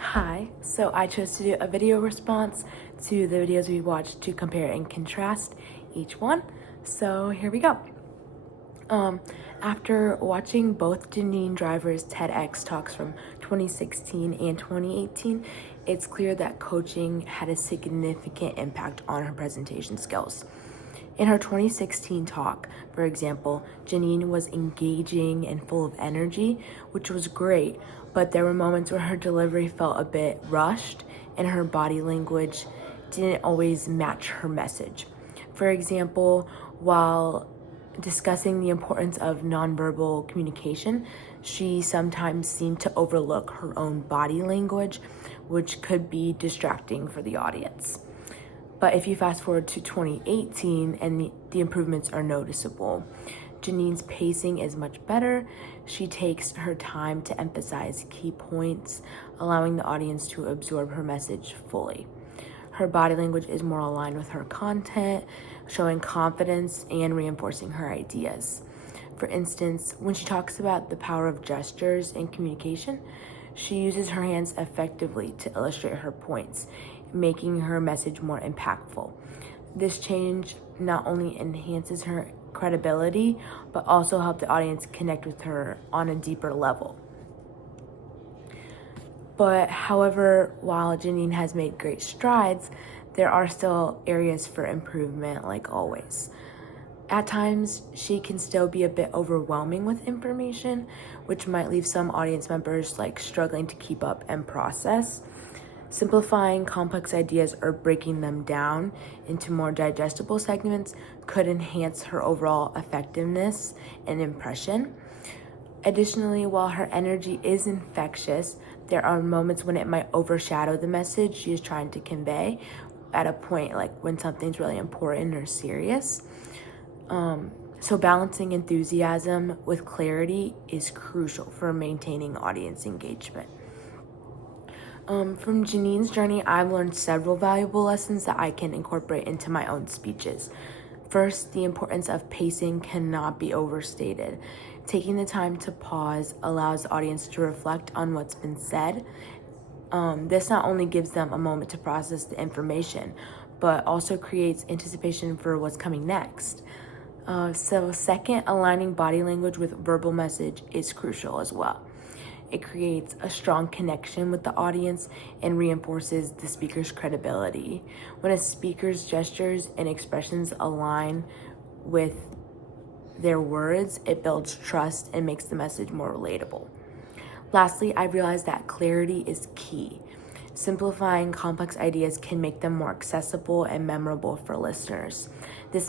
Hi, so I chose to do a video response to the videos we watched to compare and contrast each one. So here we go. After watching both Janine Driver's TEDx talks from 2016 and 2018, it's clear that coaching had a significant impact on her presentation skills. In her 2016 talk, for example, Janine was engaging and full of energy, which was great, but there were moments where her delivery felt a bit rushed and her body language didn't always match her message. For example, while discussing the importance of nonverbal communication, she sometimes seemed to overlook her own body language, which could be distracting for the audience. But if you fast forward to 2018 and the improvements are noticeable, Janine's pacing is much better. She takes her time to emphasize key points, allowing the audience to absorb her message fully. Her body language is more aligned with her content, showing confidence and reinforcing her ideas. For instance, when she talks about the power of gestures in communication, she uses her hands effectively to illustrate her points, making her message more impactful. This change not only enhances her credibility, but also helps the audience connect with her on a deeper level. But however, while Janine has made great strides, there are still areas for improvement, like always. At times, she can still be a bit overwhelming with information, which might leave some audience members struggling to keep up and process. Simplifying complex ideas or breaking them down into more digestible segments could enhance her overall effectiveness and impression. Additionally, while her energy is infectious, there are moments when it might overshadow the message she is trying to convey at a point like when something's really important or serious. So balancing enthusiasm with clarity is crucial for maintaining audience engagement. From Janine's journey, I've learned several valuable lessons that I can incorporate into my own speeches. First, the importance of pacing cannot be overstated. Taking the time to pause allows the audience to reflect on what's been said. This not only gives them a moment to process the information, but also creates anticipation for what's coming next. So second, aligning body language with verbal message is crucial as well. It creates a strong connection with the audience and reinforces the speaker's credibility. When a speaker's gestures and expressions align with their words, it builds trust and makes the message more relatable. Lastly, I realized that clarity is key. Simplifying complex ideas can make them more accessible and memorable for listeners. This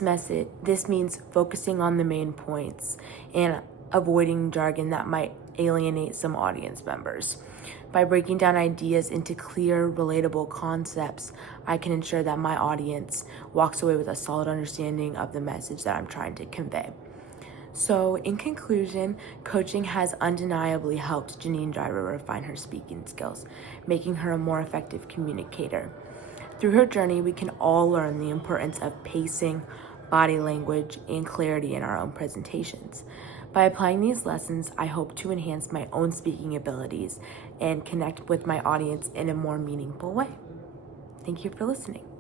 means focusing on the main points and avoiding jargon that might alienate some audience members. By breaking down ideas into clear, relatable concepts, I can ensure that my audience walks away with a solid understanding of the message that I'm trying to convey. So, in conclusion, coaching has undeniably helped Janine Driver refine her speaking skills, making her a more effective communicator. Through her journey, we can all learn the importance of pacing, body language, and clarity in our own presentations. By applying these lessons, I hope to enhance my own speaking abilities and connect with my audience in a more meaningful way. Thank you for listening.